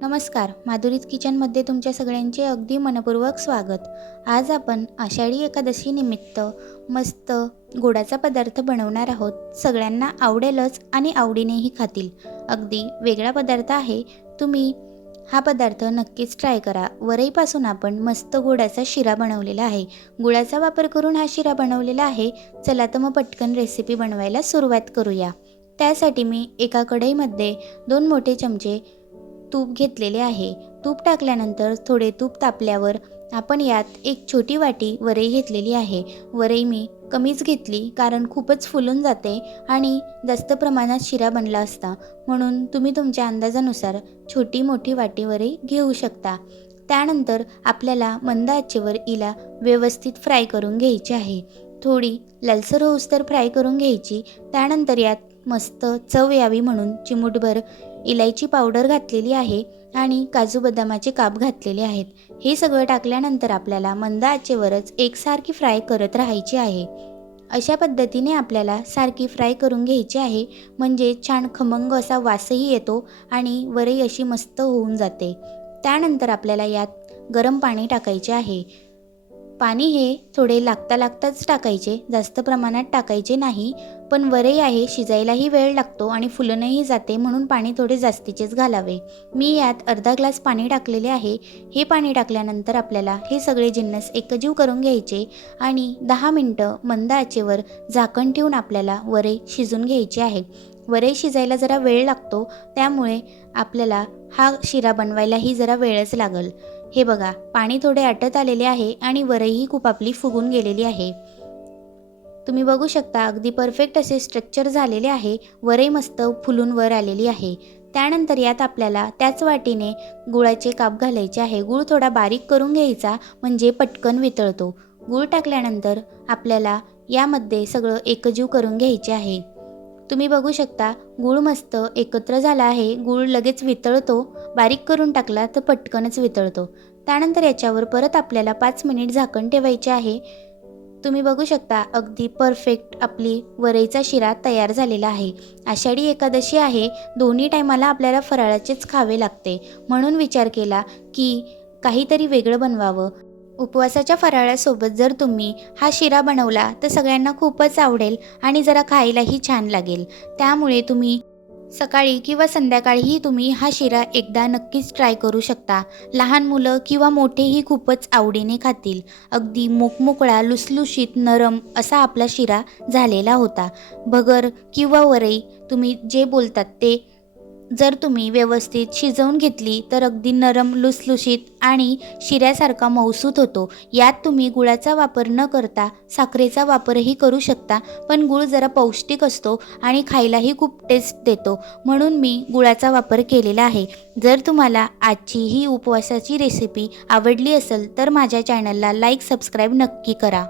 नमस्कार माधुरीत किचनमध्ये तुमच्या सगळ्यांचे अगदी मनपूर्वक स्वागत. आज आपण आषाढी एकादशीनिमित्त मस्त गोडाचा पदार्थ बनवणार आहोत. सगळ्यांना आवडेलच आणि आवडीनेही खातील. अगदी वेगळा पदार्थ आहे. तुम्ही हा पदार्थ नक्कीच ट्राय करा. वरईपासून आपण मस्त गोडाचा शिरा बनवलेला आहे. गुळाचा वापर करून हा शिरा बनवलेला आहे. चला तर मग पटकन रेसिपी बनवायला सुरुवात करूया. त्यासाठी मी एका कढईमध्ये दोन मोठे चमचे तूप घेतलेले आहे. तूप टाकल्यानंतर थोडे तूप तापल्यावर आपण यात एक छोटी वाटी वरई घेतलेली आहे. वरई मी कमीच घेतली कारण खूपच फुलून जाते आणि जास्त प्रमाणात शिरा बनला असता. म्हणून तुम्ही तुमच्या अंदाजानुसार छोटी मोठी वाटी वरई घेऊ शकता. त्यानंतर आपल्याला मंद आचेवर इला व्यवस्थित फ्राय करून घ्यायची आहे. थोडी लालसर होऊस्तर फ्राय करून घ्यायची. त्यानंतर यात मस्त चव यावी म्हणून चिमूटभर इलायची पावडर घातलेली आहे आणि काजू बदामाचे काप घातलेले आहेत. हे सगळं टाकल्यानंतर आपल्याला मंद आचेवरच एकसारखी फ्राय करत राहायची आहे. अशा पद्धतीने आपल्याला सारखी फ्राय करून घ्यायची आहे म्हणजे छान खमंग असा वासही येतो आणि वरही अशी मस्त होऊन जाते. त्यानंतर आपल्याला यात गरम पाणी टाकायचे आहे. पाणी हे थोडे लागता लागताच टाकायचे जास्त प्रमाणात टाकायचे नाही पण वरई आहे शिजायलाही वेळ लागतो आणि फुलणंही जाते म्हणून पाणी थोडे जास्तीचेच घालावे. मी यात अर्धा ग्लास पाणी टाकलेले आहे. हे पाणी टाकल्यानंतर आपल्याला हे सगळे जिन्नस एकजीव करून घ्यायचे आणि दहा मिनटं मंद आचेवर झाकण ठेवून आपल्याला वरई शिजून घ्यायची आहे. वरई शिजायला जरा वेळ लागतो त्यामुळे आपल्याला हा शिरा बनवायलाही जरा वेळच लागल. हे बघा पाणी थोडे आटत आलेले आहे आणि वरही खूप आपली फुगून गेलेली आहे. तुम्ही बघू शकता अगदी परफेक्ट असे स्ट्रक्चर झालेले आहे. वरही मस्त फुलून वर आलेली आहे. त्यानंतर यात आपल्याला त्याच वाटीने गुळाचे काप घालायचे आहे. गुळ थोडा बारीक करून घ्यायचा म्हणजे पटकन वितळतो. गुळ टाकल्यानंतर आपल्याला यामध्ये सगळं एकजीव करून घ्यायचे आहे. तुम्ही बघू शकता गूळ मस्त एकत्र झाला आहे गूळ लगेच वितळतो बारीक करून टाकला तर पटकनच वितळतो. त्यानंतर याच्यावर परत आपल्याला पाच मिनिट झाकण ठेवायचे आहे. तुम्ही बघू शकता अगदी परफेक्ट आपली वरईचा शिरा तयार झालेला आहे. आषाढी एकादशी आहे दोन्ही टायमाला आपल्याला फराळाचेच खावे लागते. म्हणून विचार केला की काहीतरी वेगळं बनवावं. उपवासाच्या फराळासोबत जर तुम्ही हा शिरा बनवला तर सगळ्यांना खूपच आवडेल आणि जरा खायलाही छान लागेल. त्यामुळे तुम्ही सकाळी किंवा संध्याकाळीही तुम्ही हा शिरा एकदा नक्कीच ट्राय करू शकता. लहान मुलं किंवा मोठेही खूपच आवडीने खातील. अगदी मोकमोकळा लुसलुशीत नरम असा आपला शिरा झालेला होता. भगर किंवा वरई तुम्ही जे बोलतात ते जर तुम्ही व्यवस्थित शिजवून घेतली तर अगदी नरम लुसलुशीत आणि शिऱ्यासारखा मौसूत होतो. यात तुम्ही गुळाचा वापर न करता साखरेचा वापरही करू शकता पण गुळ जरा पौष्टिक असतो आणि खायलाही खूप टेस्ट देतो. म्हणून मी गुळाचा वापर केलेला आहे. जर तुम्हाला आजची ही उपवासाची रेसिपी आवडली असेल तर माझ्या चॅनलला लाईक सबस्क्राईब नक्की करा.